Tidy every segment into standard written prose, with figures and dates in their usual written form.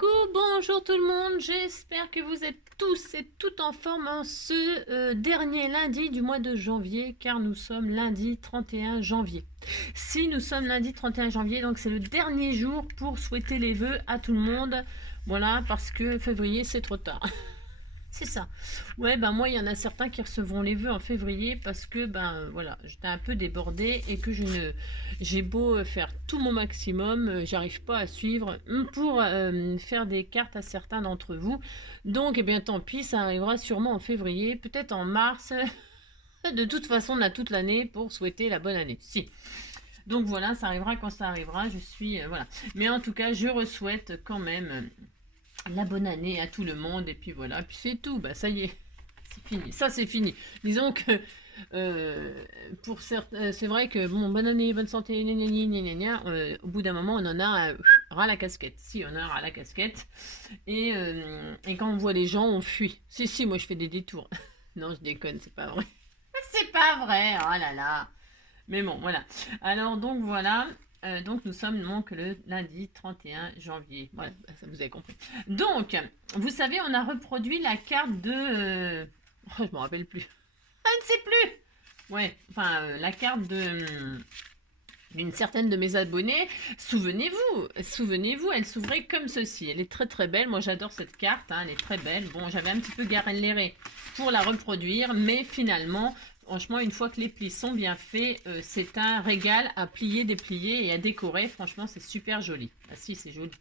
Coucou, bonjour tout le monde, j'espère que vous êtes tous et toutes en forme en ce dernier lundi du mois de janvier, car nous sommes lundi 31 janvier. Si nous sommes lundi 31 janvier, donc c'est le dernier jour pour souhaiter les vœux à tout le monde, voilà, parce que février c'est trop tard. C'est ça. Ouais, ben moi, il y en a certains qui recevront les vœux en février parce que, voilà, j'étais un peu débordée et que j'ai beau faire tout mon maximum, j'arrive pas à suivre pour faire des cartes à certains d'entre vous. Donc, eh bien, tant pis, ça arrivera sûrement en février, peut-être en mars. De toute façon, on a toute l'année pour souhaiter la bonne année. Si. Donc voilà, ça arrivera quand ça arrivera. Je suis, voilà. Mais en tout cas, je re-souhaite quand même la bonne année à tout le monde, et puis voilà, puis c'est tout, bah ça y est, c'est fini, ça c'est fini. Disons que pour certains, c'est vrai que bon, bonne année, bonne santé, gna gna gna gna gna, au bout d'un moment on en a ras la casquette, si on a ras la casquette, et quand on voit les gens on fuit, si moi je fais des détours, non je déconne, c'est pas vrai, c'est pas vrai, oh là là, mais bon voilà, alors donc voilà. Donc nous sommes donc le lundi 31 janvier. Voilà, ça vous avez compris. Donc, vous savez, on a reproduit la carte de... Oh, je me rappelle plus. Je ne sais plus. Ouais, enfin, la carte d'une certaine de mes abonnés. Souvenez-vous, elle s'ouvrait comme ceci. Elle est très très belle. Moi j'adore cette carte, hein, elle est très belle. Bon, j'avais un petit peu galéré pour la reproduire, mais finalement, franchement, une fois que les plis sont bien faits, c'est un régal à plier, déplier et à décorer. Franchement, c'est super joli. Ah si, c'est joli.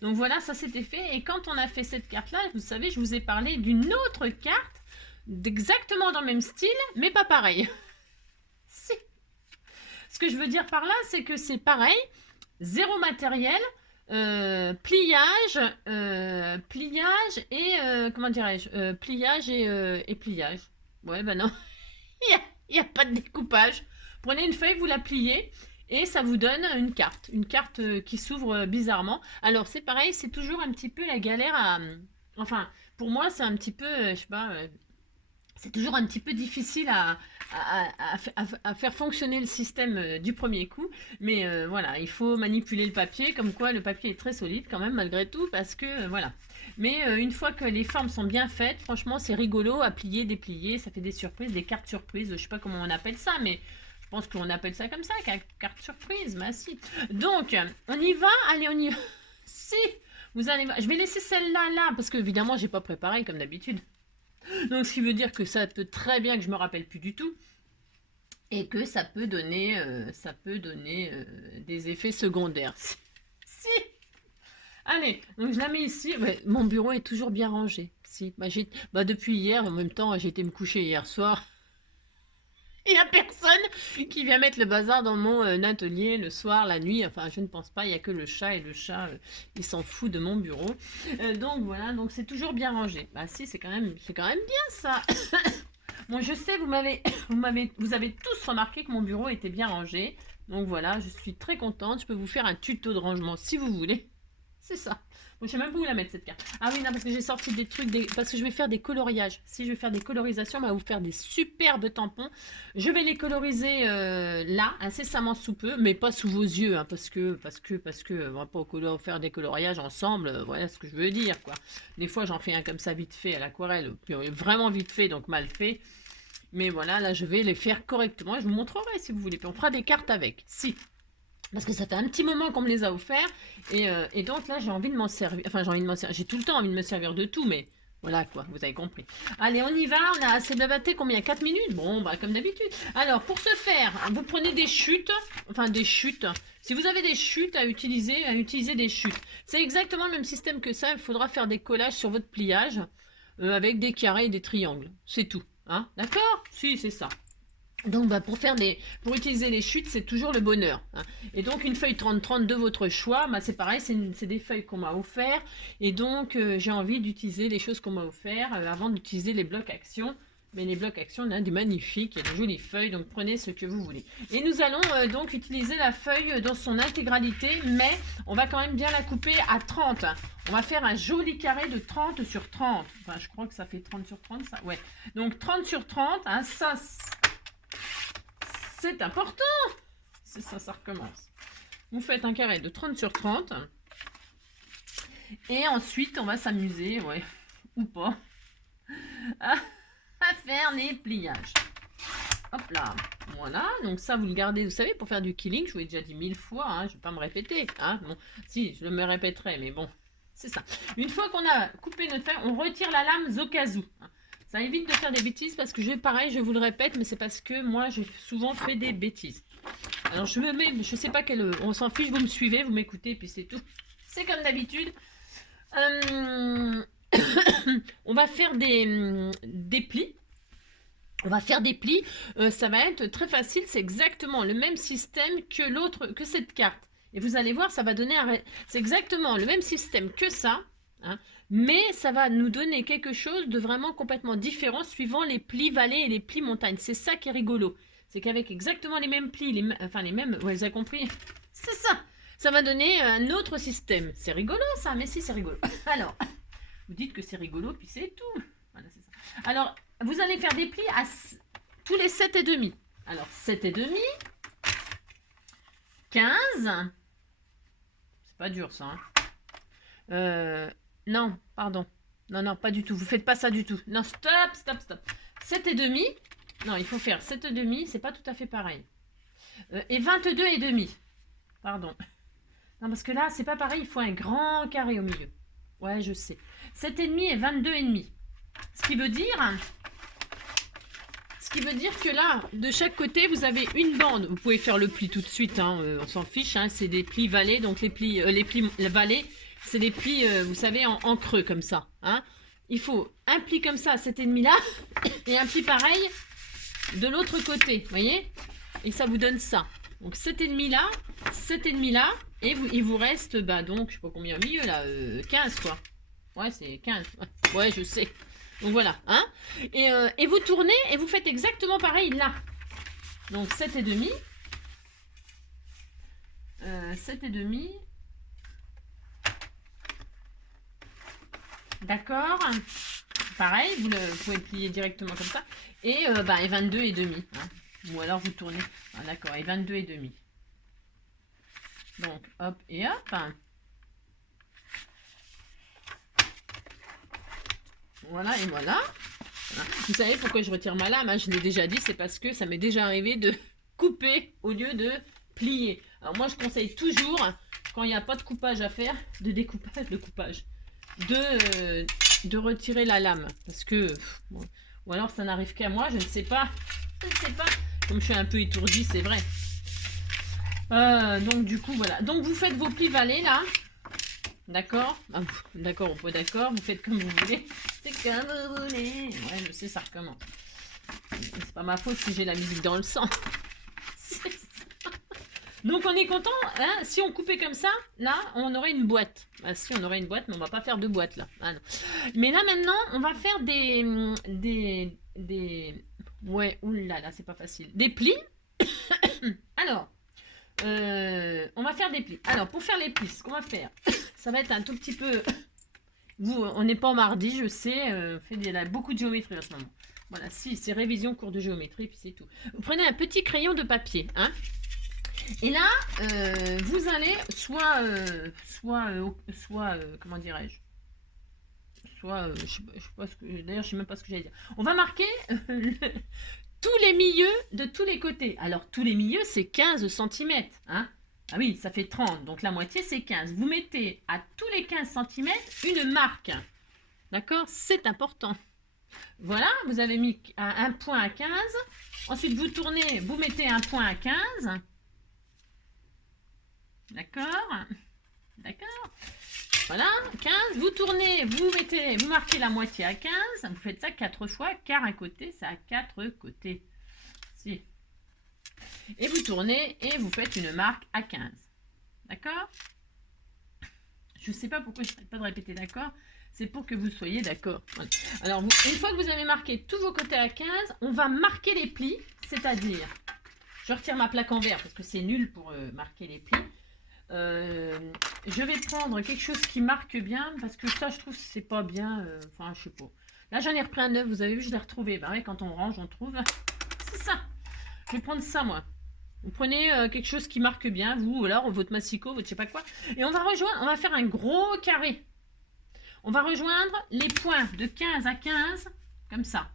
Donc voilà, ça c'était fait. Et quand on a fait cette carte-là, vous savez, je vous ai parlé d'une autre carte, exactement dans le même style, mais pas pareil. Si. Ce que je veux dire par là, c'est que c'est pareil, zéro matériel, pliage et comment dirais-je, pliage et pliage. Ouais, ben non, il n'y a pas de découpage. Prenez une feuille, vous la pliez et ça vous donne une carte qui s'ouvre bizarrement. Alors c'est pareil, c'est toujours un petit peu la galère à... Enfin, pour moi c'est un petit peu, je sais pas, c'est toujours un petit peu difficile à faire fonctionner le système du premier coup. Mais voilà, il faut manipuler le papier, comme quoi le papier est très solide quand même malgré tout, parce que voilà. Mais une fois que les formes sont bien faites, franchement c'est rigolo à plier, déplier, ça fait des surprises, des cartes surprises, je sais pas comment on appelle ça, mais je pense qu'on appelle ça comme ça, carte surprise, bah si. Donc, on y va, allez on y va. Si, vous allez voir, je vais laisser celle-là là, parce que évidemment j'ai pas préparé comme d'habitude. Donc, ce qui veut dire que ça peut très bien que je me rappelle plus du tout et que ça peut donner, des effets secondaires. Si. Allez, donc je la mets ici. Ouais, mon bureau est toujours bien rangé. Si, depuis hier, en même temps, j'ai été me coucher hier soir. Il n'y a personne qui vient mettre le bazar dans mon atelier le soir, la nuit. Enfin, je ne pense pas. Il n'y a que le chat et le chat, il s'en fout de mon bureau. Donc voilà, donc c'est toujours bien rangé. Bah si, c'est quand même bien ça. Bon, je sais, vous avez tous remarqué que mon bureau était bien rangé. Donc voilà, je suis très contente. Je peux vous faire un tuto de rangement si vous voulez. C'est ça. Bon, je sais même pas où la mettre cette carte. Ah oui, non, parce que j'ai sorti des trucs, parce que je vais faire des coloriages. Si je vais faire des colorisations, on va vous faire des superbes tampons. Je vais les coloriser là, incessamment sous peu, mais pas sous vos yeux, hein, parce que, on va pas faire des coloriages ensemble. Voilà ce que je veux dire, quoi. Des fois, j'en fais un comme ça vite fait à l'aquarelle, puis vraiment vite fait, donc mal fait. Mais voilà, là, je vais les faire correctement. Je vous montrerai si vous voulez. Puis on fera des cartes avec. Si. Parce que ça fait un petit moment qu'on me les a offerts. Et donc là, j'ai envie de m'en servir. Enfin, j'ai envie de m'en servir. J'ai tout le temps envie de me servir de tout, mais voilà quoi, vous avez compris. Allez, on y va. On a assez blabaté. Combien? 4 minutes? Bon, bah, comme d'habitude. Alors, pour ce faire, vous prenez des chutes. Enfin, des chutes. Si vous avez des chutes à utiliser des chutes. C'est exactement le même système que ça. Il faudra faire des collages sur votre pliage avec des carrés et des triangles. C'est tout. Hein? D'accord? Si, c'est ça. Donc pour utiliser les chutes, c'est toujours le bonheur. Hein. Et donc une feuille 30-30 de votre choix, bah, c'est pareil, c'est des feuilles qu'on m'a offert. Et donc j'ai envie d'utiliser les choses qu'on m'a offert avant d'utiliser les blocs actions. Mais les blocs actions, on a des magnifiques, il y a des jolies feuilles, donc prenez ce que vous voulez. Et nous allons donc utiliser la feuille dans son intégralité, mais on va quand même bien la couper à 30. On va faire un joli carré de 30 sur 30. Enfin, je crois que ça fait 30 sur 30, ça. Ouais. Donc 30 sur 30, hein, ça... C'est important. C'est ça, ça recommence. Vous faites un carré de 30 sur 30. Et ensuite, on va s'amuser, ouais, ou pas, à, à faire les pliages. Hop là, voilà, donc ça vous le gardez, vous savez, pour faire du killing, je vous l'ai déjà dit 1000 fois, hein, je ne vais pas me répéter, hein, bon, si, je me répéterai, mais bon, c'est ça. Une fois qu'on a coupé notre fer, on retire la lame Zokazu. Ça évite de faire des bêtises parce que pareil, je vous le répète, mais c'est parce que moi, j'ai souvent fait des bêtises. Alors, je me mets, je sais pas quelle, on s'en fiche, vous me suivez, vous m'écoutez, et puis c'est tout. C'est comme d'habitude. On va faire des plis. On va faire des plis, ça va être très facile, c'est exactement le même système que l'autre, que cette carte. Et vous allez voir, ça va donner c'est exactement le même système que ça, hein, mais ça va nous donner quelque chose de vraiment complètement différent suivant les plis vallées et les plis montagnes. C'est ça qui est rigolo. C'est qu'avec exactement les mêmes plis, enfin les mêmes, ouais, vous avez compris, c'est ça. Ça va donner un autre système. C'est rigolo ça, mais si c'est rigolo. Alors, vous dites que c'est rigolo, puis c'est tout. Voilà, c'est ça. Alors, vous allez faire des plis à tous les 7 et demi. Alors, 7 et demi, 15. C'est pas dur ça. Hein. Non, pardon. Non, non, pas du tout. Vous faites pas ça du tout. Non, stop, stop, stop. 7 et demi. Non, il faut faire 7 et demi. C'est pas tout à fait pareil. Et 22 et demi. Pardon. Non, parce que là, c'est pas pareil. Il faut un grand carré au milieu. Ouais, je sais. 7 et demi et 22 et demi. Ce qui veut dire que là, de chaque côté, vous avez une bande. Vous pouvez faire le pli tout de suite, hein, on s'en fiche. Hein, c'est des plis vallés. Donc les plis vallés, c'est des plis, vous savez, en creux comme ça. Hein. Il faut un pli comme ça, à 7,5 là, et un pli pareil de l'autre côté. Vous voyez? Et ça vous donne ça. Donc 7,5 là, 7,5 là, et il vous reste, bah donc, je sais pas combien au milieu là, 15 quoi. Ouais, c'est 15. Ouais, je sais. Donc voilà, hein. Et vous tournez et vous faites exactement pareil là. Donc 7 et demi. 7 et demi. D'accord. Pareil, vous pouvez plier directement comme ça. Et 22 et demi. Hein. Ou alors vous tournez. Ah, d'accord, et 22 et demi. Donc hop et hop. Voilà et voilà. Vous savez pourquoi je retire ma lame, hein, je l'ai déjà dit, c'est parce que ça m'est déjà arrivé de couper au lieu de plier. Alors moi je conseille toujours, quand il n'y a pas de coupage à faire, de retirer la lame. Parce que, ou alors ça n'arrive qu'à moi, je ne sais pas. Comme je suis un peu étourdie, c'est vrai. Donc du coup voilà. Donc vous faites vos plis vallés là. D'accord, d'accord, on peut d'accord, vous faites comme vous voulez. C'est comme vous voulez. Ouais, je sais, ça recommence. C'est pas ma faute si j'ai la musique dans le sang. Donc on est content, hein, si on coupait comme ça, là, on aurait une boîte. Ah, si, on aurait une boîte, mais on va pas faire de boîte là. Ah, non. Mais là maintenant, on va faire ouais, oulala, c'est pas facile. Des plis. Alors, on va faire des plis. Alors, pour faire les plis, ce qu'on va faire, ça va être un tout petit peu... on n'est pas en mardi, je sais, il y a beaucoup de géométrie en ce moment. Voilà, si, c'est révision, cours de géométrie, puis c'est tout. Vous prenez un petit crayon de papier, hein. Et là, vous allez comment dirais-je, je sais pas ce que, d'ailleurs, je sais même pas ce que j'allais dire. On va marquer tous les milieux de tous les côtés. Alors, tous les milieux, c'est 15 cm, hein. Ah oui, ça fait 30, donc la moitié, c'est 15. Vous mettez à tous les 15 cm une marque. D'accord? C'est important. Voilà, vous avez mis un point à 15. Ensuite, vous tournez, vous mettez un point à 15. D'accord? D'accord? Voilà, 15. Vous tournez, vous marquez la moitié à 15. Vous faites ça 4 fois, car un côté, c'est à 4 côtés. Si. Et vous tournez et vous faites une marque à 15. D'accord? Je ne sais pas pourquoi je n'arrête pas de répéter d'accord. C'est pour que vous soyez d'accord. Voilà. Alors, une fois que vous avez marqué tous vos côtés à 15, on va marquer les plis. C'est-à-dire, je retire ma plaque en verre parce que c'est nul pour marquer les plis. Je vais prendre quelque chose qui marque bien parce que ça, je trouve, c'est pas bien. Enfin, je sais pas. Là, j'en ai repris un neuf. Vous avez vu, je l'ai retrouvé. Bah ouais, quand on range, on trouve. C'est ça. Je vais prendre ça, moi. Vous prenez quelque chose qui marque bien, vous, ou alors votre massicot, votre je sais pas quoi. Et on va faire un gros carré. On va rejoindre les points de 15 à 15, comme ça.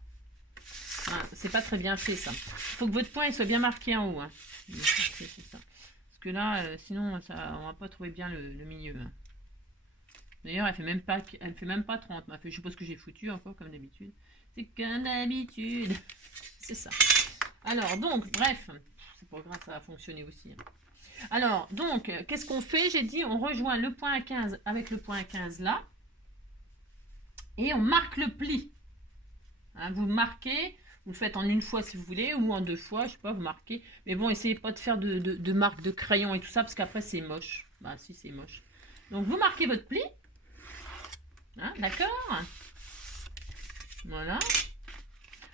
Hein, c'est pas très bien fait, ça. Il faut que votre point il soit bien marqué en haut. Hein. C'est ça. Parce que là, sinon, ça, on va pas trouver bien le milieu. Hein. D'ailleurs, elle fait même pas 30. Je sais pas ce que j'ai foutu encore, comme d'habitude. C'est comme d'habitude. C'est ça. Alors, donc, bref. C'est pas grave, ça va fonctionner aussi. Hein. Alors, donc, qu'est-ce qu'on fait? J'ai dit, on rejoint le point 15 avec le point 15 là. Et on marque le pli. Hein, vous marquez, vous le faites en une fois si vous voulez, ou en deux fois, je sais pas, vous marquez. Mais bon, essayez pas de faire de marque de crayon et tout ça, parce qu'après c'est moche. Bah si, c'est moche. Donc, vous marquez votre pli. Hein, d'accord? Voilà.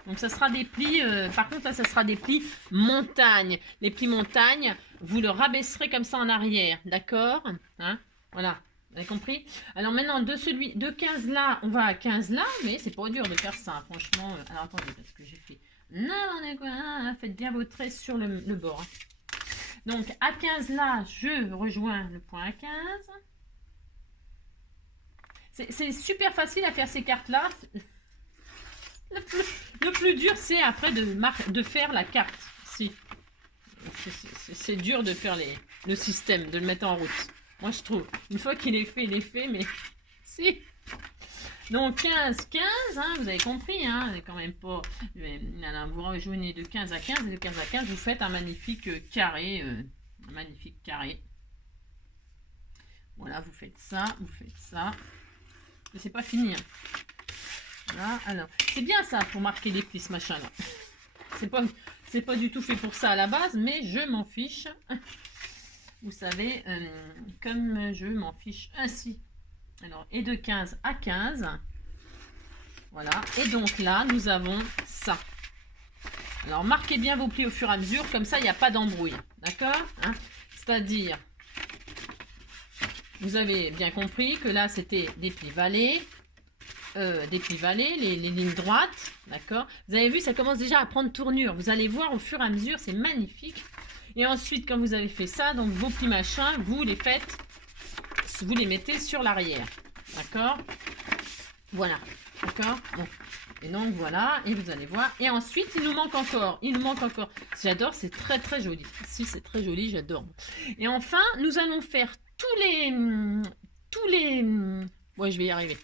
Donc ça sera des plis, par contre là ça sera des plis montagne. Les plis montagne, vous le rabaisserez comme ça en arrière, d'accord? Hein, voilà, vous avez compris? Alors maintenant de 15 là, on va à 15 là, mais c'est pas dur de faire ça, franchement. Alors attendez, parce que j'ai fait n'importe quoi, faites bien vos traits sur le bord. Donc à 15 là, je rejoins le point à 15. C'est super facile à faire ces cartes là. Le plus dur, c'est après de faire la carte. Si. C'est dur de faire le système, de le mettre en route. Moi, je trouve. Une fois qu'il est fait, il est fait, mais si. Donc, 15, 15, hein, vous avez compris, hein, quand même pas... Alors, vous rejoignez de 15 à 15, et de 15 à 15, vous faites un magnifique carré. Un magnifique carré. Voilà, vous faites ça, vous faites ça. Mais c'est pas fini, hein. Voilà, alors, c'est bien ça pour marquer les plis, ce machin-là. C'est pas du tout fait pour ça à la base, mais je m'en fiche. Vous savez, comme je m'en fiche ainsi. Alors, et de 15 à 15. Voilà, et donc là, nous avons ça. Alors, marquez bien vos plis au fur et à mesure, comme ça, il n'y a pas d'embrouille. D'accord, hein? C'est-à-dire, vous avez bien compris que là, c'était des plis vallés. Les lignes droites, d'accord? Vous avez vu, ça commence déjà à prendre tournure. Vous allez voir au fur et à mesure, c'est magnifique. Et ensuite, quand vous avez fait ça, donc vos petits machins, vous les faites, vous les mettez sur l'arrière, d'accord? Voilà, d'accord? Bon. Et donc voilà, et vous allez voir. Et ensuite, il nous manque encore. J'adore, c'est très très joli. Si, c'est très joli, j'adore. Et enfin, nous allons faire tous les... Ouais, je vais y arriver.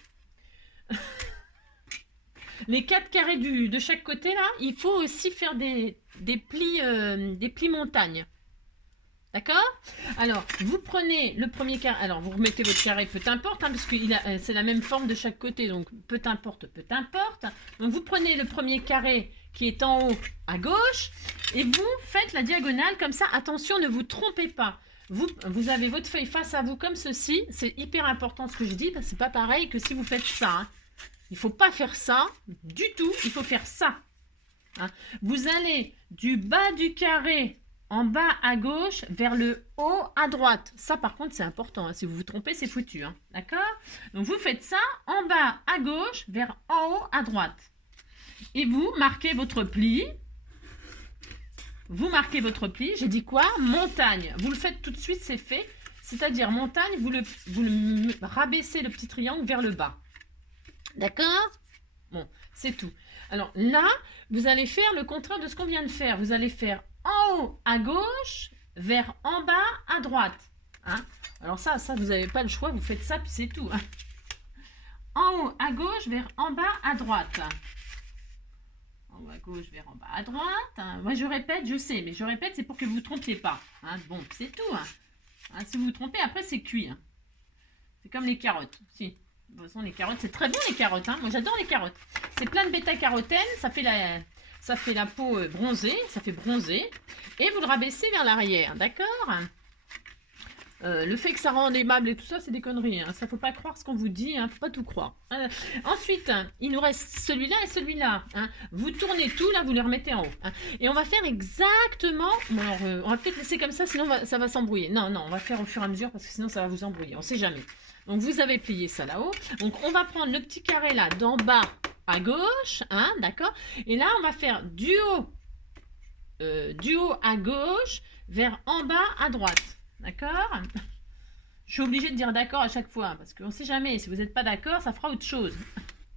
Les 4 carrés de chaque côté là, il faut aussi faire des plis montagne. D'accord? Alors, vous prenez le premier carré. Alors, vous remettez votre carré, peu importe, hein, parce que c'est la même forme de chaque côté. Donc, peu importe. Donc, vous prenez le premier carré qui est en haut à gauche et vous faites la diagonale comme ça. Attention, ne vous trompez pas. Vous avez votre feuille face à vous comme ceci. C'est hyper important ce que je dis, parce que c'est pas pareil que si vous faites ça. Hein. Il ne faut pas faire ça du tout. Il faut faire ça. Hein. Vous allez du bas du carré en bas à gauche vers le haut à droite. Ça, par contre, c'est important. Hein. Si vous vous trompez, c'est foutu. Hein. D'accord? Donc, vous faites ça en bas à gauche vers en haut à droite. Et vous marquez votre pli. Vous marquez votre pli. J'ai dit quoi? Montagne. Vous le faites tout de suite, c'est fait. C'est-à-dire montagne, vous le rabaissez le petit triangle vers le bas. D'accord? Bon, c'est tout. Alors là, vous allez faire le contraire de ce qu'on vient de faire. Vous allez faire en haut à gauche vers en bas à droite. Hein? Alors ça, vous n'avez pas le choix. Vous faites ça, puis c'est tout. Hein? En haut à gauche vers en bas à droite. En haut à gauche vers en bas à droite. Hein? Moi, je répète, je sais, mais je répète, c'est pour que vous ne vous trompiez pas. Hein? Bon, c'est tout. Hein? Hein, si vous vous trompez, après, c'est cuit. Hein? C'est comme les carottes. Si. De toute façon, les carottes, c'est très bon les carottes. Hein. Moi, j'adore les carottes. C'est plein de bêta-carotène. Ça fait la peau bronzée. Ça fait bronzer. Et vous le rabaissez vers l'arrière. D'accord? Le fait que ça rende aimable et tout ça, c'est des conneries. Hein. Ça, faut pas croire ce qu'on vous dit. Hein. Faut pas tout croire. Ensuite, il nous reste celui-là et celui-là. Hein. Vous tournez tout. Là, vous les remettez en haut. Hein. Et on va faire exactement... Bon, alors, on va peut-être laisser comme ça, sinon ça va s'embrouiller. Non, on va faire au fur et à mesure parce que sinon, ça va vous embrouiller. On sait jamais. Donc, vous avez plié ça là-haut. Donc, on va prendre le petit carré là d'en bas à gauche. Hein, d'accord? Et là, on va faire du haut à gauche vers en bas à droite. D'accord? Je suis obligée de dire d'accord à chaque fois, parce qu'on ne sait jamais. Si vous n'êtes pas d'accord, ça fera autre chose.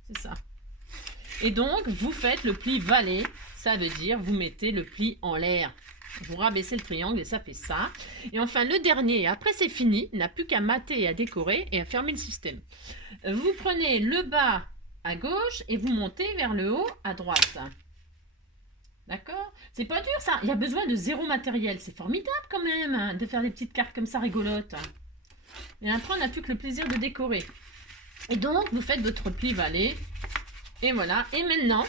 C'est ça. Et donc, vous faites le pli valet. Ça veut dire, vous mettez le pli en l'air. Vous rabaissez le triangle et ça fait ça. Et enfin, le dernier, après c'est fini. Il n'a plus qu'à mater et à décorer et à fermer le système. Vous prenez le bas à gauche et vous montez vers le haut à droite. D'accord? C'est pas dur ça. Il y a besoin de zéro matériel. C'est formidable quand même hein, de faire des petites cartes comme ça rigolotes. Et après, on n'a plus que le plaisir de décorer. Et donc, vous faites votre pli valet. Et voilà. Et maintenant,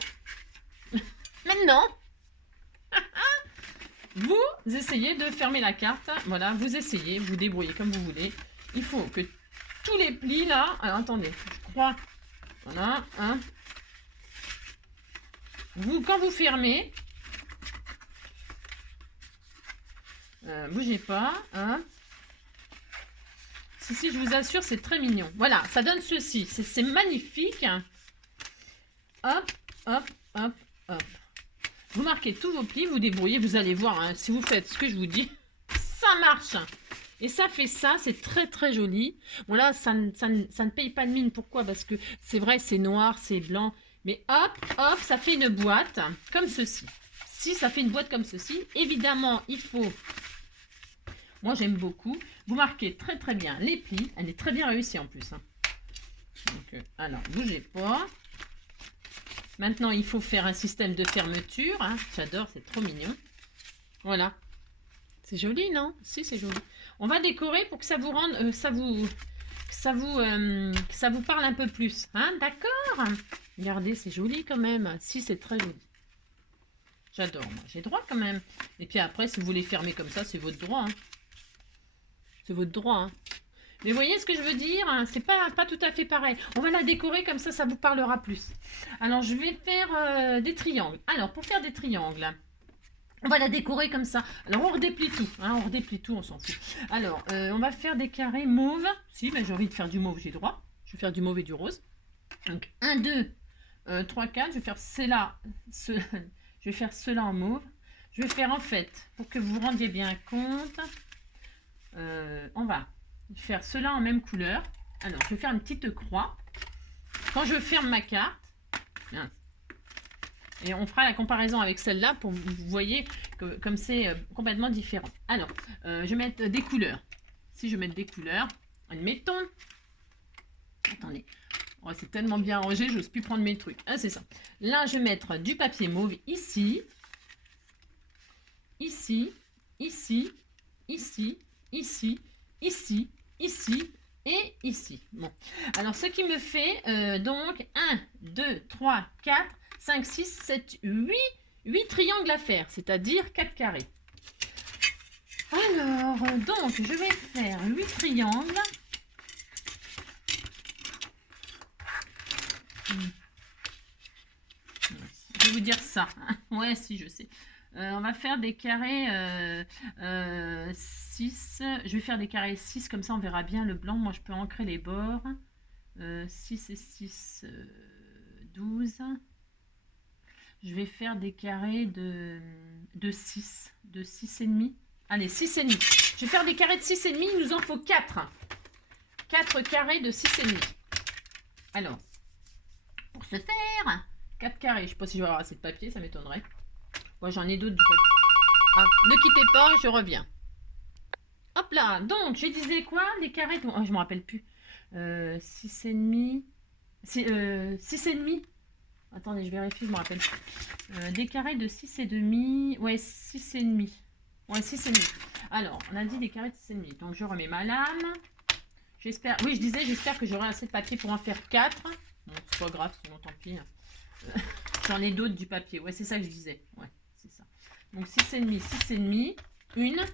vous essayez de fermer la carte. Voilà, vous essayez, vous débrouillez comme vous voulez. Il faut que tous les plis là... Alors, attendez, je crois... Voilà, hein. Quand vous fermez... bougez pas, hein. Si, je vous assure, c'est très mignon. Voilà, ça donne ceci. C'est magnifique. Hop, hop, hop, hop. Vous marquez tous vos plis, vous débrouillez, vous allez voir, hein, si vous faites ce que je vous dis, ça marche. Et ça fait ça, c'est très très joli. Bon là, ça ne paye pas de mine. Pourquoi? Parce que c'est vrai, c'est noir, c'est blanc. Mais hop, hop, ça fait une boîte comme ceci. Si ça fait une boîte comme ceci, évidemment, il faut... Moi, j'aime beaucoup. Vous marquez très très bien les plis. Elle est très bien réussie en plus. Hein. Donc, alors, bougez pas. Maintenant, il faut faire un système de fermeture. Hein. J'adore, c'est trop mignon. Voilà. C'est joli, non? Si, c'est joli. On va décorer pour que ça vous rende... ça vous parle un peu plus. Hein, d'accord? Regardez, c'est joli quand même. Si, c'est très joli. J'adore, moi. J'ai droit quand même. Et puis après, si vous voulez fermer comme ça, c'est votre droit. Hein. C'est votre droit. Hein. Mais vous voyez ce que je veux dire? Hein, c'est pas tout à fait pareil. On va la décorer comme ça vous parlera plus. Alors, je vais faire des triangles. Alors, pour faire des triangles, on va la décorer comme ça. Alors, on redéplie tout. Hein, on redéplie tout, on s'en fout. Alors, on va faire des carrés mauve. Si, ben, j'ai envie de faire du mauve, j'ai droit. Je vais faire du mauve et du rose. Donc, 1, 2, 3, 4. Je vais faire cela, je vais faire cela en mauve. Je vais faire en fait, pour que vous vous rendiez bien compte, on va faire cela en même couleur. Alors, je vais faire une petite croix. Quand je ferme ma carte, et on fera la comparaison avec celle-là pour que vous voyez que, comme c'est complètement différent. Alors, je vais mettre des couleurs. Si je mets des couleurs, admettons. Attendez, oh, c'est tellement bien rangé, j'ose plus prendre mes trucs. Ah, c'est ça. Là, je vais mettre du papier mauve ici, ici, ici, ici, ici, ici, ici et ici. Bon, alors ce qui me fait donc 1, 2, 3, 4, 5, 6, 7, 8 triangles à faire, c'est-à-dire 4 carrés. Alors, donc, je vais faire 8 triangles. Je vais vous dire ça. Ouais, si, je sais. On va faire des carrés 6. Je vais faire des carrés 6, comme ça on verra bien le blanc. Moi, je peux ancrer les bords. 6 et 6, 12. Je vais faire des carrés de 6. De 6 et demi. Allez, 6 et demi. Je vais faire des carrés de 6 et demi. Il nous en faut 4. 4 carrés de 6 et demi. Alors, pour ce faire, 4 carrés. Je ne sais pas si je vais avoir assez de papier, ça m'étonnerait. Moi, j'en ai d'autres du papier. Ah, ne quittez pas, je reviens. Hop là. Donc, je disais quoi? Des carrés. Oh, je ne me rappelle plus. 6 et demi. 6 et demi. Attendez, je vérifie, je me rappelle. Des carrés de 6 et demi. Ouais, 6 et demi. Ouais, 6 et demi. Alors, on a dit des carrés de 6 et demi. Donc, je remets ma lame. J'espère. Oui, je disais, j'espère que j'aurai assez de papier pour en faire 4. Bon, c'est pas grave, sinon tant pis. J'en ai d'autres du papier. Ouais, c'est ça que je disais. Ouais, c'est ça. Donc, 6 et demi, 6 et demi. 1,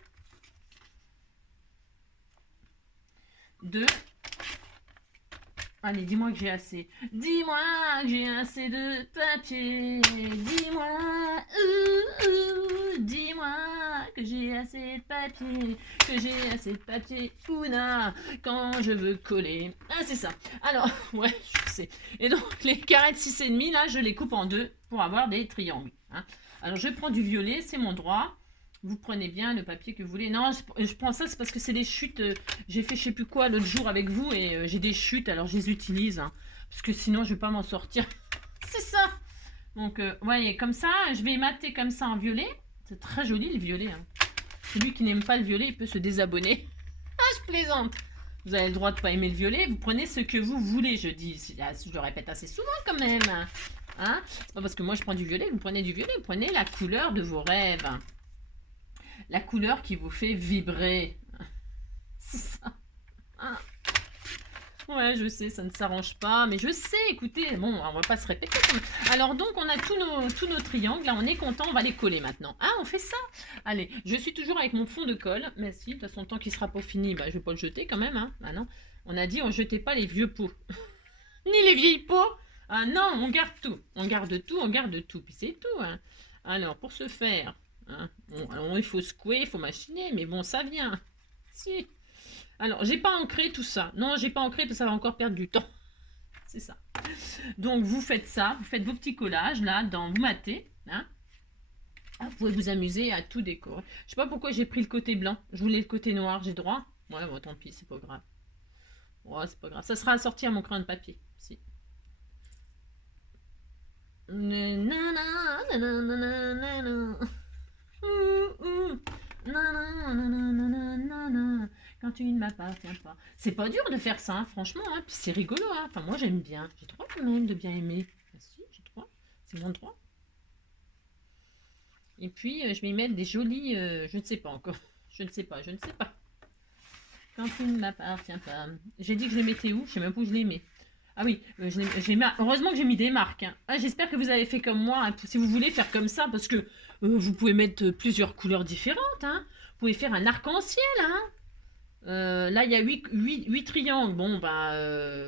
2. Allez, dis-moi que j'ai assez. Dis-moi que j'ai assez de papier. Dis-moi, dis-moi que j'ai assez de papier. Que j'ai assez de papier, Ouna, quand je veux coller. Ah, c'est ça. Alors, ouais, je sais. Et donc, les carrés de 6,5, là, je les coupe en deux pour avoir des triangles. Hein. Alors, je prends du violet, c'est mon droit. Vous prenez bien le papier que vous voulez. Non, je prends ça, c'est parce que c'est des chutes. J'ai fait je sais plus quoi l'autre jour avec vous et j'ai des chutes, alors je les utilise. Hein, parce que sinon, je vais pas m'en sortir. C'est ça. Donc, voyez, comme ça, je vais mater comme ça en violet. C'est très joli le violet. Hein. Celui qui n'aime pas le violet, il peut se désabonner. Ah, je plaisante. Vous avez le droit de pas aimer le violet. Vous prenez ce que vous voulez, je dis. Je le répète assez souvent quand même. Hein, c'est pas parce que moi je prends du violet, vous prenez du violet. Vous prenez la couleur de vos rêves. La couleur qui vous fait vibrer. C'est ça. Hein. Ouais, je sais, ça ne s'arrange pas, mais je sais, écoutez, bon, on va pas se répéter. Alors donc, on a tous nos triangles, là, on est content, on va les coller maintenant. Ah, on fait ça. Allez, je suis toujours avec mon fond de colle, mais si, de toute façon, tant qu'il sera pas fini, bah, je vais pas le jeter quand même, hein. Ah non, on a dit, on jetait pas les vieux pots, ni les vieilles pots. Ah non, on garde tout, on garde tout, on garde tout, puis c'est tout, hein. Alors, pour ce faire, hein, bon, alors, il faut secouer, il faut machiner, mais bon, ça vient. Si. Alors, j'ai pas ancré tout ça. Non, j'ai pas ancré parce que ça va encore perdre du temps. C'est ça. Donc, vous faites ça. Vous faites vos petits collages, là, vous matez. Hein. Vous pouvez vous amuser à tout décorer. Je sais pas pourquoi j'ai pris le côté blanc. Je voulais le côté noir. J'ai droit. Ouais, bon, tant pis, c'est pas grave. Ouais, c'est pas grave. Ça sera assorti à mon crayon de papier. Si. Quand tu ne m'appartiens pas. C'est pas dur de faire ça, hein, franchement. Hein. Puis c'est rigolo. Hein. Enfin, moi, j'aime bien. J'ai droit quand même de bien aimer. Ah, si, j'ai droit. C'est mon droit. Et puis, je vais y mettre des jolis... je ne sais pas encore. Je ne sais pas. Quand tu ne m'appartiens pas. J'ai dit que je les mettais où? Je sais même pas où je les mets. Ah oui, heureusement que j'ai mis des marques. Hein. Ah, j'espère que vous avez fait comme moi. Hein, si vous voulez faire comme ça, parce que vous pouvez mettre plusieurs couleurs différentes. Hein. Vous pouvez faire un arc-en-ciel. Hein. Là, il y a 8 triangles. Bon, bah,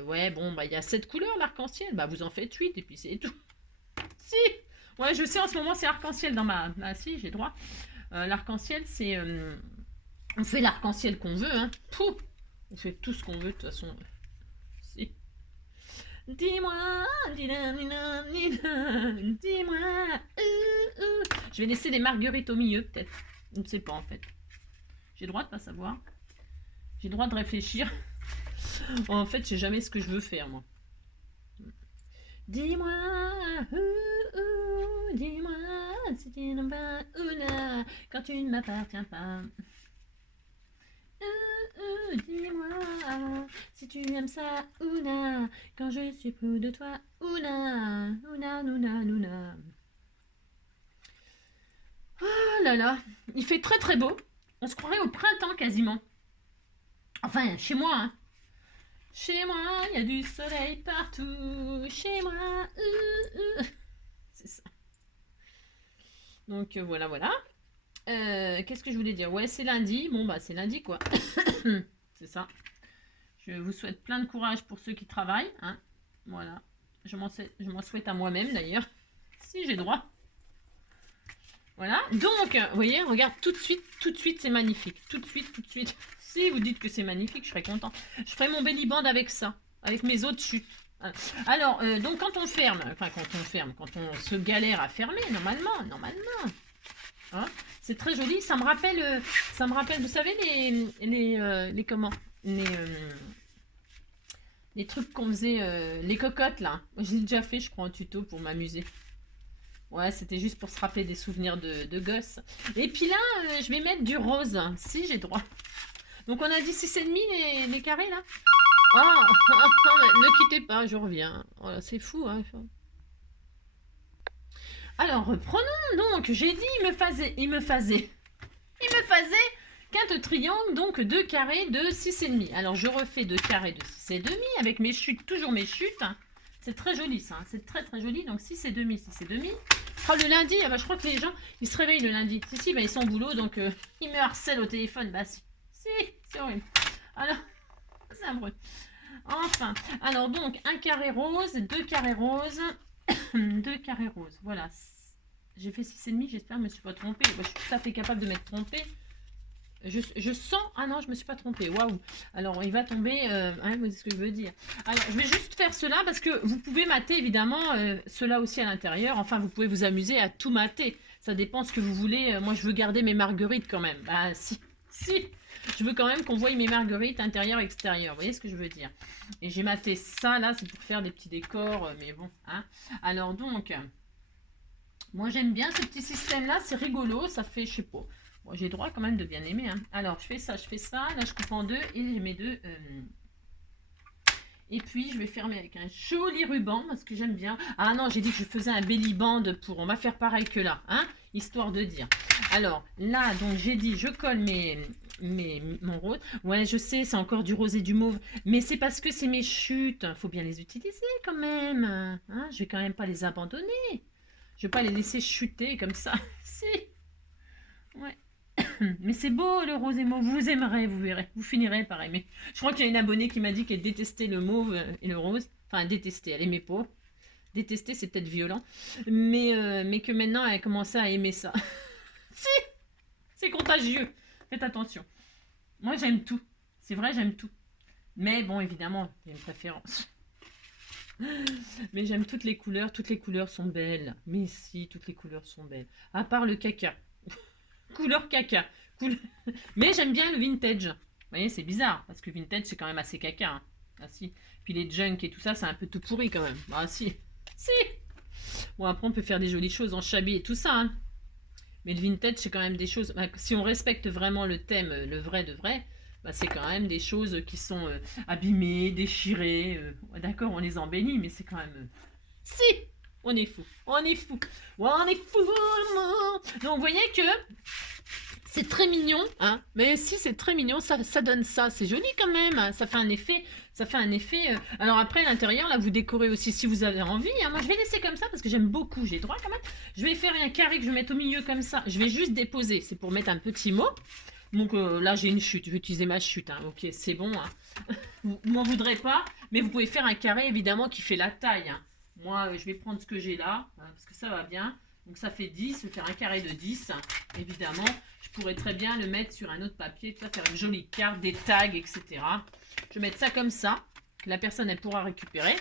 ouais, bon, bah, il y a 7 couleurs, l'arc-en-ciel. Bah, vous en faites 8 et puis c'est tout. Si. Ouais, je sais, en ce moment, c'est arc-en-ciel dans ma... Ah, si, j'ai droit. L'arc-en-ciel, c'est... on fait l'arc-en-ciel qu'on veut, hein. Pouh. On fait tout ce qu'on veut, de toute façon. Si. Dis-moi, dis-moi. Je vais laisser des marguerites au milieu, peut-être. Je ne sais pas, en fait. J'ai le droit de pas savoir. J'ai le droit de réfléchir. En fait, je sais jamais ce que je veux faire, moi. Dis-moi, dis-moi, si tu n'aimes pas Ouna, quand tu ne m'appartiens pas. Dis-moi, si tu aimes ça, Ouna, quand je suis près de toi, Ouna, Ouna, Ouna, Ouna. Oh là là, il fait très très beau. On se croirait au printemps quasiment. Enfin, chez moi, hein. Chez moi, il y a du soleil partout. Chez moi, c'est ça. Donc voilà, voilà. Qu'est-ce que je voulais dire? Ouais, c'est lundi. Bon, bah, c'est lundi, quoi. C'est ça. Je vous souhaite plein de courage pour ceux qui travaillent. Hein. Voilà. Je m'en souhaite à moi-même, d'ailleurs. Si, j'ai droit. Voilà. Donc, vous voyez, regarde, tout de suite, c'est magnifique. Tout de suite. Si vous dites que c'est magnifique, je serais content. Je ferai mon belly band avec ça, avec mes autres chutes. Alors, donc quand on ferme, quand on se galère à fermer, normalement, hein, c'est très joli. Ça me rappelle, vous savez, les comment, les trucs qu'on faisait, les cocottes là. J'ai déjà fait, je crois, un tuto pour m'amuser. Ouais, c'était juste pour se rappeler des souvenirs de gosse. Et puis là, je vais mettre du rose. Si, j'ai droit. Donc, on a dit 6,5 les carrés, là. Oh, ne quittez pas, je reviens. Oh, c'est fou, hein. Alors, reprenons. Donc, j'ai dit, il me faisait quinte triangle, donc 2 carrés de 6,5. Alors, je refais 2 carrés de 6,5 avec mes chutes, toujours mes chutes. C'est très joli, ça. Hein. C'est très, très joli. Donc, 6,5. Oh, le lundi, ah bah, je crois que les gens, ils se réveillent le lundi. Si, bah, ils sont au boulot, donc ils me harcèlent au téléphone. Bah, si, c'est horrible. Alors, c'est un bruit. Enfin, alors donc, un carré rose, 2 carrés roses, 2 carrés roses. Voilà. J'ai fait 6,5, j'espère que je ne me suis pas trompée. Moi, je suis tout à fait capable de m'être trompée. Je sens... Ah non, je me suis pas trompée. Waouh. Alors, il va tomber... vous voyez ce que je veux dire. Alors, je vais juste faire cela parce que vous pouvez mater, évidemment, cela aussi à l'intérieur. Enfin, vous pouvez vous amuser à tout mater. Ça dépend ce que vous voulez. Moi, je veux garder mes marguerites quand même. Bah, si, si. Je veux quand même qu'on voie mes marguerites intérieures, extérieures. Vous voyez ce que je veux dire? Et j'ai maté ça, là, c'est pour faire des petits décors. Mais bon, hein. Alors donc, moi, j'aime bien ce petit système-là. C'est rigolo. Ça fait, je sais pas. Bon, j'ai le droit quand même de bien aimer. Hein. Alors, je fais ça, je fais ça. Là, je coupe en deux et j'ai mes deux... Et puis, je vais fermer avec un joli ruban, parce que j'aime bien. Ah non, j'ai dit que je faisais un belly band pour... On va faire pareil que là, hein, histoire de dire. Alors, là, donc, j'ai dit, je colle mon rose. Ouais, je sais, c'est encore du rose et du mauve. Mais c'est parce que c'est mes chutes. Il faut bien les utiliser, quand même. Hein, je vais quand même pas les abandonner. Je vais pas les laisser chuter comme ça. Si. Ouais. Mais c'est beau le rose et mauve, vous aimerez, vous verrez, vous finirez pareil. Mais je crois qu'il y a une abonnée qui m'a dit qu'elle détestait le mauve et le rose. Enfin, détestait, elle aimait pas. Détester, c'est peut-être violent. Mais que maintenant, elle a commencé à aimer ça. Si, c'est contagieux. Faites attention. Moi, j'aime tout. C'est vrai, j'aime tout. Mais bon, évidemment, il y a une préférence. Mais j'aime toutes les couleurs sont belles. Mais si, toutes les couleurs sont belles. À part le caca. Couleur caca. Mais j'aime bien le vintage. Vous voyez, c'est bizarre, parce que vintage, c'est quand même assez caca. Hein. Ah si. Puis les junk et tout ça, c'est un peu tout pourri quand même. Ah si. Si. Bon, après, on peut faire des jolies choses en chablis et tout ça. Hein. Mais le vintage, c'est quand même des choses... Bah, si on respecte vraiment le thème, le vrai de vrai, bah, c'est quand même des choses qui sont abîmées, déchirées. D'accord, on les embellit, mais c'est quand même... Si. On est fou. On est fou. On est fou. Donc, vous voyez que... C'est très mignon, hein. Mais si c'est très mignon, ça donne ça. C'est joli quand même. Hein. Ça fait un effet. Alors après, à l'intérieur, là, vous décorez aussi si vous avez envie. Hein. Moi, je vais laisser comme ça parce que j'aime beaucoup. J'ai droit quand même. Je vais faire un carré que je vais mettre au milieu comme ça. Je vais juste déposer. C'est pour mettre un petit mot. Donc là, j'ai une chute. Je vais utiliser ma chute. Hein. Ok, c'est bon. Hein. Vous m'en voudrez pas. Mais vous pouvez faire un carré, évidemment, qui fait la taille. Hein. Moi, je vais prendre ce que j'ai là. Hein, parce que ça va bien. Donc ça fait 10. Je vais faire un carré de 10. Évidemment. Je pourrais très bien le mettre sur un autre papier, faire une jolie carte, des tags, etc. Je vais mettre ça comme ça, que la personne elle pourra récupérer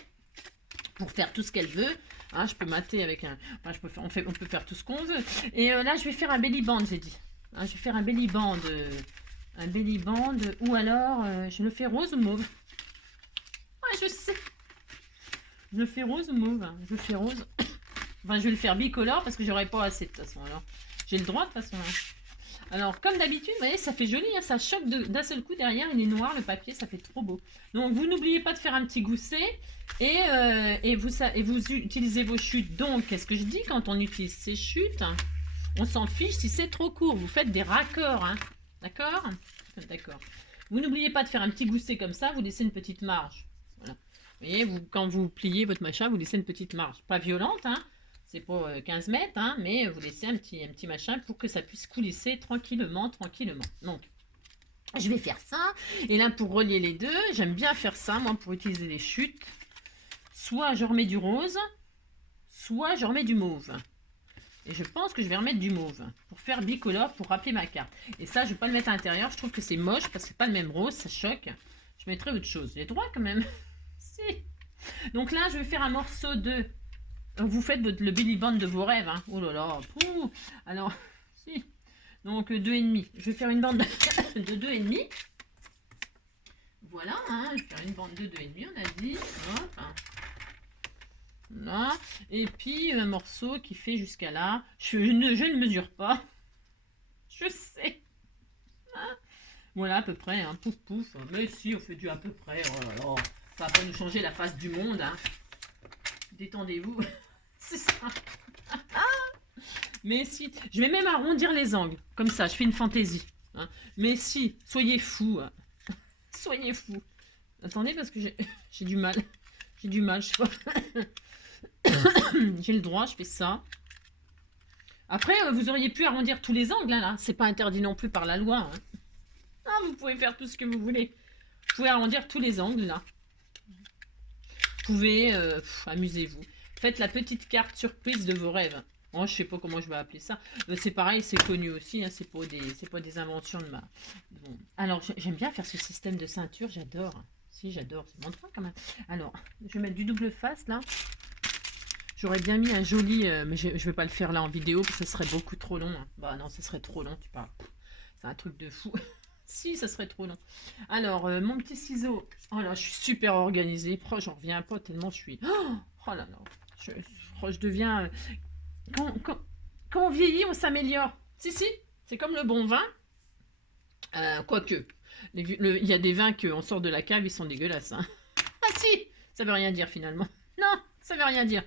pour faire tout ce qu'elle veut. Hein, je peux mater avec un... Enfin, on peut faire tout ce qu'on veut. Et là, je vais faire un belly band, j'ai dit. Hein, je vais faire un belly band. Ou alors, je le fais rose ou mauve. Ouais, je sais. Je le fais rose ou mauve. Hein. Je le fais rose. Enfin, je vais le faire bicolore parce que j'aurai pas assez de toute façon. Alors, j'ai le droit de toute façon. Hein. Alors, comme d'habitude, vous voyez, ça fait joli, hein, ça choque d'un seul coup derrière, il est noir, le papier, ça fait trop beau. Donc, vous n'oubliez pas de faire un petit gousset et vous utilisez vos chutes. Donc, qu'est-ce que je dis quand on utilise ces chutes? On s'en fiche si c'est trop court, vous faites des raccords, hein, d'accord? D'accord. Vous n'oubliez pas de faire un petit gousset comme ça, vous laissez une petite marge. Voilà. Vous voyez, quand vous pliez votre machin, vous laissez une petite marge. Pas violente, hein. C'est pas 15 mètres, hein, mais vous laissez un petit machin pour que ça puisse coulisser tranquillement. Donc, je vais faire ça. Et là, pour relier les deux, j'aime bien faire ça, moi, pour utiliser les chutes. Soit je remets du rose, soit je remets du mauve. Et je pense que je vais remettre du mauve pour faire bicolore, pour rappeler ma carte. Et ça, je ne vais pas le mettre à l'intérieur. Je trouve que c'est moche parce que c'est pas le même rose, ça choque. Je mettrai autre chose. J'ai droit quand même. Si. Donc là, je vais faire un morceau de... Vous faites le belly band de vos rêves. Hein. Oh là là. Pouh. Alors, si. Donc, 2,5. Je vais faire une bande de 2,5. Voilà. Hein. Je vais faire une bande de 2,5, on a dit. Hop. Là. Et puis, un morceau qui fait jusqu'à là. Je ne mesure pas. Je sais. Hein. Voilà, à peu près. Hein. Pouf, pouf. Mais si, on fait du à peu près. Oh là là. Ça va pas nous changer la face du monde. Hein. Détendez-vous. C'est ça. Mais si, je vais même arrondir les angles. Comme ça, je fais une fantaisie. Hein. Mais si, soyez fous. Hein. Soyez fous. Attendez, parce que j'ai du mal. J'ai du mal, je sais pas. J'ai le droit, je fais ça. Après, vous auriez pu arrondir tous les angles, hein, là. C'est pas interdit non plus par la loi. Hein. Ah, vous pouvez faire tout ce que vous voulez. Vous pouvez arrondir tous les angles, là. Vous pouvez, amusez-vous. Faites la petite carte surprise de vos rêves. Oh, je sais pas comment je vais appeler ça. C'est pareil, c'est connu aussi. Hein, c'est pas des inventions de ma... Bon. Alors, j'aime bien faire ce système de ceinture. J'adore. Si, j'adore. C'est mon truc quand même. Alors, je vais mettre du double face, là. J'aurais bien mis un joli, mais je vais pas le faire là en vidéo, parce que ça serait beaucoup trop long. Hein. Bah non, ça serait trop long, tu parles. C'est un truc de fou. Si, ça serait trop long. Alors, mon petit ciseau. Oh là, je suis super organisée. Oh, j'en reviens pas tellement je suis... Oh là là. Je deviens... quand on vieillit, on s'améliore. Si, si. C'est comme le bon vin. Quoique. Il y a des vins qu'on sort de la cave, ils sont dégueulasses. Hein. Ah si. Ça veut rien dire finalement. Non, ça veut rien dire.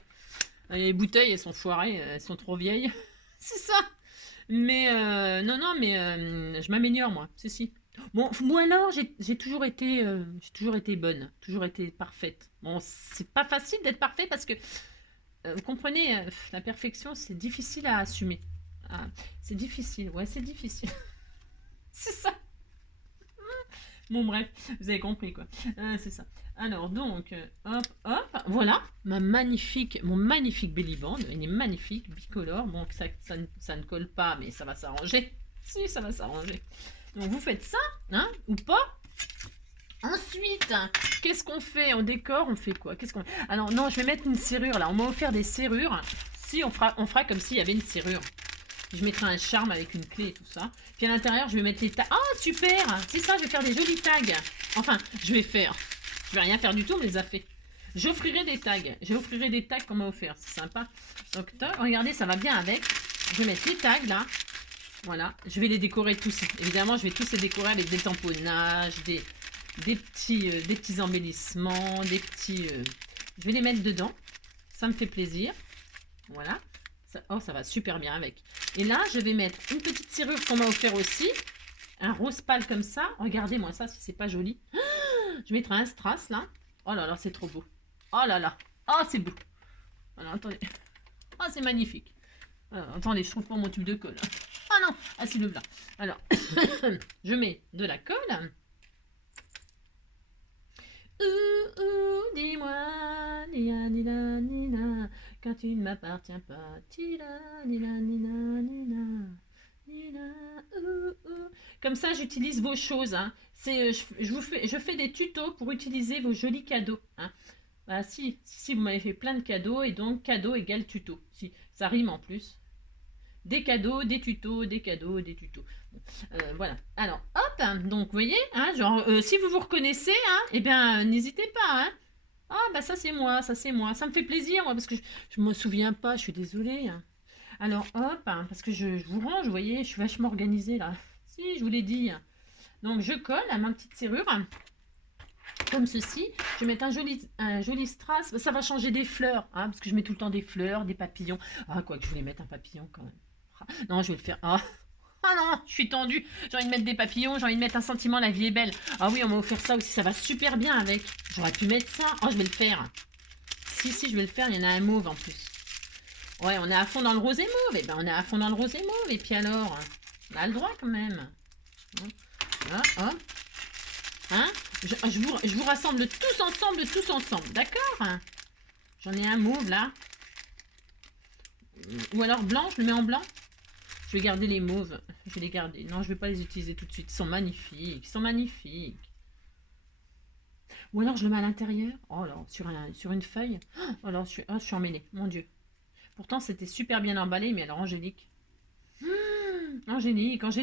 Les bouteilles, elles sont foirées. Elles sont trop vieilles. C'est ça. Mais non, non, mais je m'améliore moi, si, si. Bon, moi alors, j'ai toujours été bonne, toujours été parfaite. Bon, c'est pas facile d'être parfait parce que, vous comprenez, la perfection, c'est difficile à assumer. Ah, c'est difficile, ouais, c'est difficile. C'est ça. Bon, bref, vous avez compris quoi. C'est ça. Alors, donc, hop, hop, voilà, mon magnifique belly band. Il est magnifique, bicolore. Bon, ça ne colle pas, mais ça va s'arranger. Si, ça va s'arranger. Donc, vous faites ça, hein, ou pas. Ensuite, qu'est-ce qu'on fait? On décore, on fait quoi? Qu'est-ce qu'on... Alors, non, je vais mettre une serrure, là. On m'a offert des serrures. Si, on fera comme s'il y avait une serrure. Je mettrai un charme avec une clé et tout ça. Puis à l'intérieur, je vais mettre les tags. Oh, super! C'est ça, je vais faire des jolis tags. Enfin, je vais rien faire du tout, mais les a fait. J'offrirai des tags. J'offrirai des tags qu'on m'a offert. C'est sympa. Donc, regardez, ça va bien avec. Je vais mettre les tags là. Voilà. Je vais les décorer tous. Évidemment, je vais tous les décorer avec des tamponnages, des petits embellissements, des petits... Je vais les mettre dedans. Ça me fait plaisir. Voilà. Ça va super bien avec. Et là, je vais mettre une petite serrure qu'on m'a offert aussi. Un rose pâle comme ça. Regardez-moi ça, si c'est pas joli. Je mettrai un strass là. Oh là là, c'est trop beau. Oh là là. Oh, c'est beau. Alors, attendez. Oh, c'est magnifique. Alors, attendez, je trouve pas mon tube de colle. Ah non. Ah, c'est le blanc. Alors, je mets de la colle. Dis-moi, nina, nina, nina, quand tu ne m'appartiens pas, tila, nina, nina, nina, nina, Comme ça, j'utilise vos choses. Hein. Je fais des tutos pour utiliser vos jolis cadeaux. Hein. Voilà, si vous m'avez fait plein de cadeaux, et donc cadeau égale tuto. Si, ça rime en plus. Des cadeaux, des tutos, des cadeaux, des tutos. Voilà. Alors, hop, donc, vous voyez, hein, genre, si vous vous reconnaissez, hein, eh bien, n'hésitez pas, hein. Ah, bah ça c'est moi, ça c'est moi. Ça me fait plaisir, moi, parce que je me souviens pas, je suis désolée. Hein. Alors, hop, hein, parce que je vous range, vous voyez, je suis vachement organisée, là. Si, je vous l'ai dit. Donc, je colle à ma petite serrure, comme ceci. Je vais mettre un joli strass. Ça va changer des fleurs, hein, parce que je mets tout le temps des fleurs, des papillons. Ah, quoi que je voulais mettre un papillon, quand même. Non, je vais le faire. Ah non, je suis tendue. J'ai envie de mettre des papillons, j'ai envie de mettre un sentiment, la vie est belle. Ah oui, on m'a offert ça aussi, ça va super bien avec. J'aurais pu mettre ça. Oh, je vais le faire. Si, je vais le faire, il y en a un mauve en plus. Ouais, on est à fond dans le rose et mauve. Et ben, on est à fond dans le rose et mauve. Et puis alors, on a le droit quand même. Hein, hein je vous rassemble tous ensemble, d'accord? J'en ai un mauve là. Ou alors blanc, je le mets en blanc. Je vais garder les mauves. Je vais les garder. Non, je vais pas les utiliser tout de suite. Ils sont magnifiques. Ils sont magnifiques. Ou alors je le mets à l'intérieur. Oh là, sur une feuille. Oh là, je suis emmêlée. Mon Dieu. Pourtant, c'était super bien emballé. Mais alors, Angélique. Angélique. Oh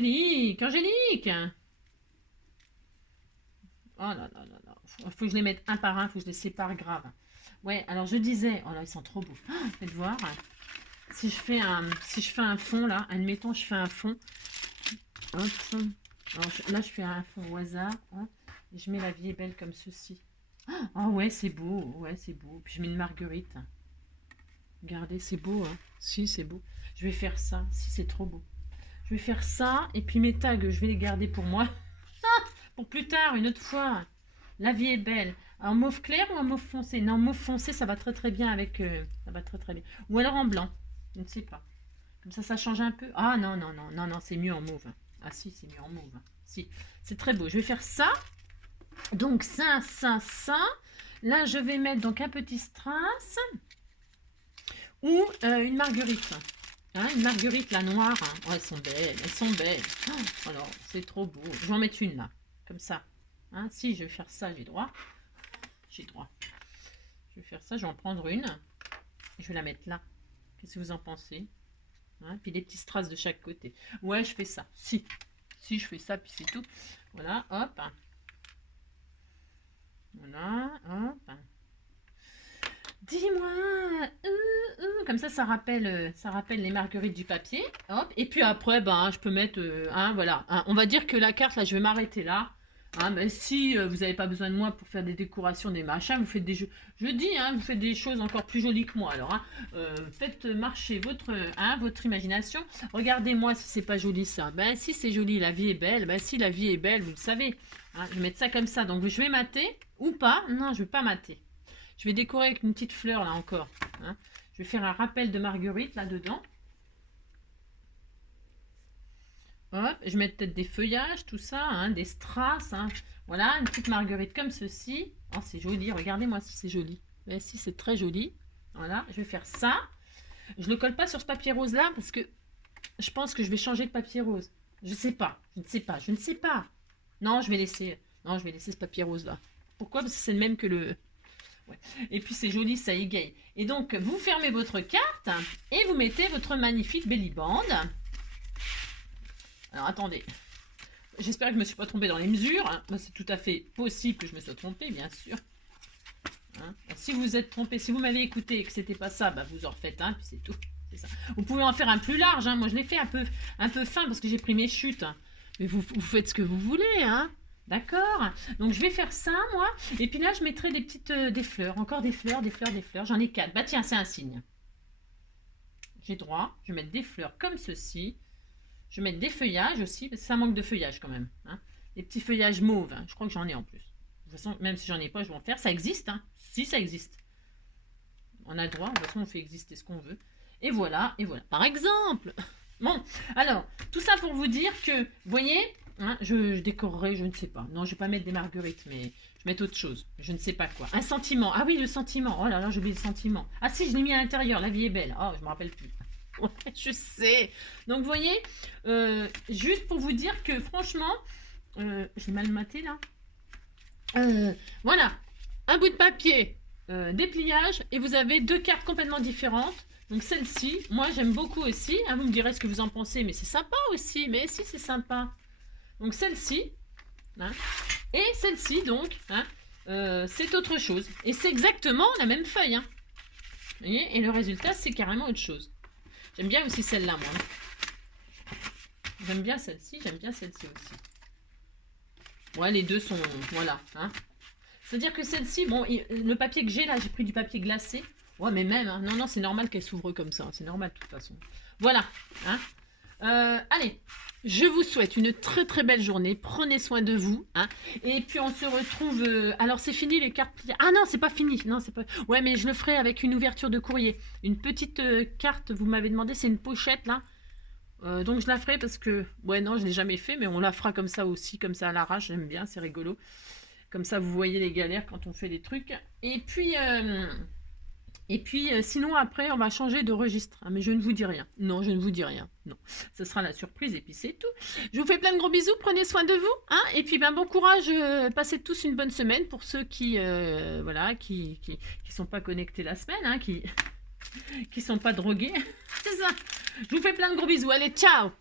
là là là là. Faut que je les mette un par un. Faut que je les sépare grave. Ouais, alors je disais. Oh là, ils sont trop beaux. Faites voir. Si je fais un fond là, admettons je fais un fond. Hop. Alors, là je fais un fond au hasard. Hein, et je mets la vie est belle comme ceci. Oh ouais, c'est beau. Ouais, c'est beau. Puis je mets une marguerite. Regardez, c'est beau. Hein. Si, c'est beau. Je vais faire ça. Si, c'est trop beau. Je vais faire ça. Et puis mes tags, je vais les garder pour moi. Pour plus tard, une autre fois. La vie est belle. En mauve clair ou en mauve foncé? Non, mauve foncé, ça va très très bien avec... ça va très très bien. Ou alors en blanc. Je ne sais pas. Comme ça change un peu. Ah non, c'est mieux en mauve. Ah si, c'est mieux en mauve. Si, c'est très beau. Je vais faire ça. Donc ça. Là, je vais mettre donc un petit strass. Ou une marguerite. Hein, une marguerite, la noire. Hein. Oh, elles sont belles. Oh, alors, c'est trop beau. Je vais en mettre une là. Comme ça. Hein, si je vais faire ça, j'ai droit. Je vais faire ça, je vais en prendre une. Je vais la mettre là. Qu'est-ce que vous en pensez? Hein, puis des petits strass de chaque côté. Ouais, je fais ça. Si. Si, je fais ça, puis c'est tout. Voilà, hop. Voilà, hop. Dis-moi. Comme ça rappelle les marguerites du papier. Hop. Et puis après, ben, je peux mettre... voilà. On va dire que la carte, là, je vais m'arrêter là. Mais si vous n'avez pas besoin de moi pour faire des décorations, des machins, vous faites des jeux. Je dis, vous faites des choses encore plus jolies que moi. Alors, faites marcher votre imagination. Regardez-moi si c'est pas joli ça. Ben si c'est joli, la vie est belle. Ben si la vie est belle, vous le savez. Je vais mettre ça comme ça. Donc je vais mater ou pas. Non, je vais pas mater. Je vais décorer avec une petite fleur là encore. Je vais faire un rappel de marguerite là-dedans. Hop, je mets peut-être des feuillages, tout ça, des strass. Voilà, une petite marguerite comme ceci. Oh, c'est joli, regardez-moi si c'est joli. Mais si, c'est très joli. Voilà, je vais faire ça. Je ne le colle pas sur ce papier rose-là parce que je pense que je vais changer de papier rose. Je ne sais pas, je ne sais pas, je ne sais pas. Non, je vais laisser ce papier rose-là. Pourquoi? Parce que c'est le même que le... Ouais. Et puis c'est joli, ça égaye. Et donc, vous fermez votre carte et vous mettez votre magnifique belly band. Alors attendez, j'espère que je ne me suis pas trompée dans les mesures. C'est tout à fait possible que je me sois trompée, bien sûr. Si vous êtes trompé, si vous m'avez écouté et que c'était pas ça, vous en refaites un, puis c'est tout. Ça. Vous pouvez en faire un plus large. Moi, je l'ai fait un peu fin parce que j'ai pris mes chutes. Mais vous faites ce que vous voulez. D'accord? Donc, je vais faire ça, moi. Et puis là, je mettrai des petites des fleurs. Encore des fleurs, des fleurs, des fleurs. J'en ai 4. Bah tiens, c'est un signe. J'ai droit. Je vais mettre des fleurs comme ceci. Je vais mettre des feuillages aussi, parce que ça manque de feuillage quand même. Des petits feuillages mauves. Je crois que j'en ai en plus. De toute façon, même si j'en ai pas, je vais en faire. Ça existe. Si, ça existe. On a le droit. De toute façon, on fait exister ce qu'on veut. Et voilà, et voilà. Par exemple. Bon, alors, tout ça pour vous dire que, vous voyez, je décorerai, je ne sais pas. Non, je ne vais pas mettre des marguerites, mais je vais mettre autre chose. Je ne sais pas quoi. Un sentiment. Ah oui, le sentiment. Oh là là, j'ai oublié le sentiment. Ah si, je l'ai mis à l'intérieur. La vie est belle. Oh, je me rappelle plus. Ouais, je sais. Donc, vous voyez, juste pour vous dire que, franchement, j'ai mal maté, là. Voilà. Un bout de papier, des pliages, et vous avez 2 cartes complètement différentes. Donc, celle-ci, moi, j'aime beaucoup aussi. Vous me direz ce que vous en pensez, mais c'est sympa aussi. Mais si, c'est sympa. Donc, celle-ci, et celle-ci, donc, c'est autre chose. Et c'est exactement la même feuille. Vous voyez, et le résultat, c'est carrément autre chose. J'aime bien aussi celle-là, moi. J'aime bien celle-ci, j'aime bien celle-ci aussi. Ouais, les deux sont... Voilà. C'est-à-dire que celle-ci, bon, le papier que j'ai là, j'ai pris du papier glacé. Ouais, mais même, non, c'est normal qu'elle s'ouvre comme ça. C'est normal de toute façon. Voilà. Allez, je vous souhaite une très très belle journée. Prenez soin de vous. Et puis on se retrouve... alors c'est fini les cartes pliées. Ah non, c'est pas fini. Non, c'est pas... Ouais, mais je le ferai avec une ouverture de courrier. Une petite carte, vous m'avez demandé, c'est une pochette là. Donc je la ferai parce que... Ouais, non, je ne l'ai jamais fait, mais on la fera comme ça aussi, comme ça à l'arrache. J'aime bien, c'est rigolo. Comme ça, vous voyez les galères quand on fait des trucs. Et puis... sinon, après, on va changer de registre. Mais je ne vous dis rien. Non, je ne vous dis rien. Non, ce sera la surprise et puis c'est tout. Je vous fais plein de gros bisous. Prenez soin de vous. Et puis, bon courage. Passez tous une bonne semaine pour ceux qui sont pas connectés la semaine, qui sont pas drogués. C'est ça. Je vous fais plein de gros bisous. Allez, ciao.